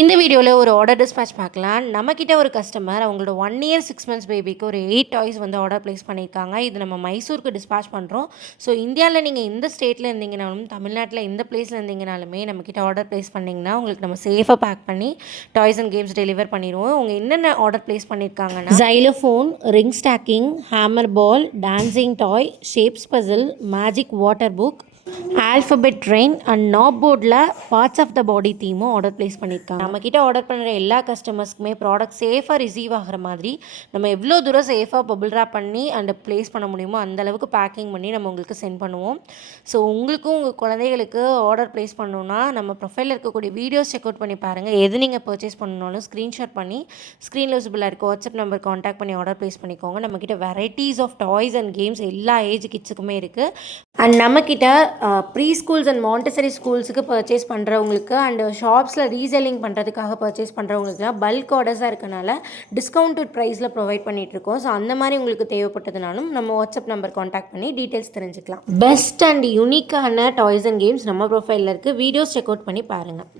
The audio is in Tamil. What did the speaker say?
இந்த வீடியோவில் ஒரு ஆர்டர் டிஸ்பேச் பார்க்கலாம். நம்மக்கிட்ட ஒரு கஸ்டமர் அவங்களோட 1 இயர் 6 மந்த்ஸ் பேபிக்கு ஒரு 8 டாய்ஸ் வந்து ஆர்டர் ப்ளேஸ் பண்ணியிருக்காங்க. இது நம்ம மைசூருக்கு டிஸ்பேச் பண்ணுறோம். ஸோ இந்தியாவில் நீங்கள் எந்த ஸ்டேட்டில் இருந்தீங்கனாலும், தமிழ்நாட்டில் எந்த பிளேஸில் இருந்தீங்கனாலுமே நம்மக்கிட்ட ஆர்டர் ப்ளேஸ் பண்ணிங்கன்னா உங்களுக்கு நம்ம சேஃபாக பேக் பண்ணி டாய்ஸ் அண்ட் கேம்ஸ் டெலிவர் பண்ணிடுவோம். அவங்க என்னென்ன ஆர்டர் ப்ளேஸ் பண்ணியிருக்காங்கன்னா, xylophone, ring stacking, hammer ball, dancing toy, shapes puzzle, magic water book, alphabet train and knob போர்டில் பார்ட்ஸ் ஆஃப் த பாடி தீமும் ஆர்டர் ப்ளேஸ் பண்ணியிருக்காங்க. நம்மக்கிட்ட ஆர்டர் பண்ணுற எல்லா கஸ்டமர்ஸ்க்குமே ப்ராடக்ட் சேஃபாக ரிசீவ் ஆகிற மாதிரி நம்ம எவ்வளோ தூரம் சேஃபாக பபிள் ரேப் பண்ணி அண்ட் ப்ளேஸ் பண்ண முடியுமோ அந்தளவுக்கு பேக்கிங் பண்ணி நம்ம உங்களுக்கு சென்ட் பண்ணுவோம். ஸோ உங்களுக்கும் உங்கள் குழந்தைகளுக்கு ஆர்டர் ப்ளேஸ் பண்ணணுன்னா நம்ம ப்ரொஃபைலில் இருக்கக்கூடிய வீடியோஸ் செக் அவுட் பண்ணி பாருங்கள். எது நீங்கள் பர்ச்சேஸ் பண்ணணும்னாலும் ஸ்க்ரீன்ஷாட் பண்ணி ஸ்க்ரீனில் விசிபிளாக இருக்க வாட்ஸ்அப் நம்பர் காண்டாக்ட் பண்ணி ஆர்டர் ப்ளேஸ் பண்ணிக்கோங்க. நம்மக்கிட்ட varieties of toys and games எல்லா ஏஜ் கிட்ஸுக்குமே இருக்குது. அண்ட் நம்மக்கிட்ட ப்ரீ ஸ்கூல்ஸ் அண்ட் மாண்டசரி ஸ்கூல்ஸுக்கு பர்ச்சேஸ் பண்ணுறவங்களுக்கு அண்ட் ஷாப்ஸில் ரீசெல்லிங் பண்ணுறதுக்காக பர்ச்சேஸ் பண்ணுறவங்களுக்குலாம் பல்க் ஆர்டர்ஸாக இருக்கனால டிஸ்கவுண்டட் ப்ரைஸில் ப்ரொவைட் பண்ணிகிட்ருக்கோம். ஸோ அந்த மாதிரி உங்களுக்கு தேவைப்பட்டதுனாலும் நம்ம வாட்ஸ்அப் நம்பர் காண்டாக்ட் பண்ணி டீட்டெயில்ஸ் தெரிஞ்சுக்கலாம். பெஸ்ட் அண்ட் யூனிக்கான டாய்ஸ் அண்ட் கேம்ஸ் நம்ம ப்ரொஃபைலில் இருக்குது. வீடியோஸ் செக் அவுட் பண்ணி பாருங்கள்.